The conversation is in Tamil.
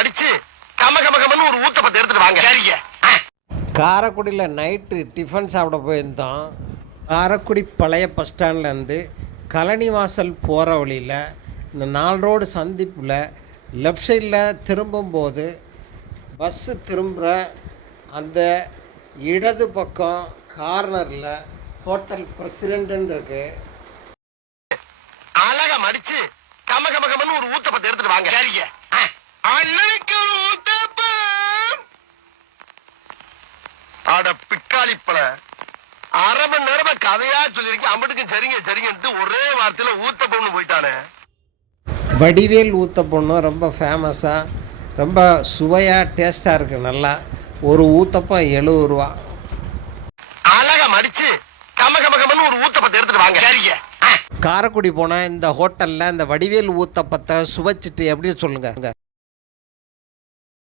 மடிச்சு கம கம கமன்னு ஒரு ஊத்தப்பத்தை எடுத்துட்டு வாங்க. சரிங்க. காரைக்குடியில் நைட்டு டிஃபன் சாப்பிட போயிருந்தோம். காரைக்குடி பழைய பஸ் ஸ்டாண்ட்லேருந்து கழனி வாசல் போகிற வழியில் இந்த நால் ரோடு சந்திப்பில் லெஃப்ட் சைடில் திரும்பும்போது பஸ்ஸு திரும்புகிற அந்த இடது பக்கம் கார்னரில் ஹோட்டல் பிரசிடென்ட்னு இருக்குது அழகா மடிச்சு கம கம கமன்னு ஒரு ஊத்தப்பத்தை எடுத்துட்டு வாங்க. சரிங்க அண்ணனுக்கு ஒரு ஊத்தப்பம் அட பிக்காளி பழ அரை மணி நேரமா கதையா சொல்லிருக்கேன் அம்பட்டுக்கும் சரிங்க சரிங்கன்ட்டு ஒரே வார்த்தையில ஊத்தப்பம்னு போயிட்டானே. வடிவேல் ஊத்த பொண்ணும் ரொம்ப ஃபேமஸாக ரொம்ப சுவையாக டேஸ்ட்டாக இருக்குது நல்லா. ஒரு ஊத்தப்பம் எழுபது ரூபா. அழகா மடிச்சு கம கம கமன்னு ஒரு ஊத்தப்பத்தை எடுத்துட்டு வாங்க. சரிங்க. காரைக்குடி போனால் இந்த ஹோட்டலில் இந்த வடிவேல் ஊத்தப்பத்தை சுவைச்சிட்டு எப்படி சொல்லுங்கள்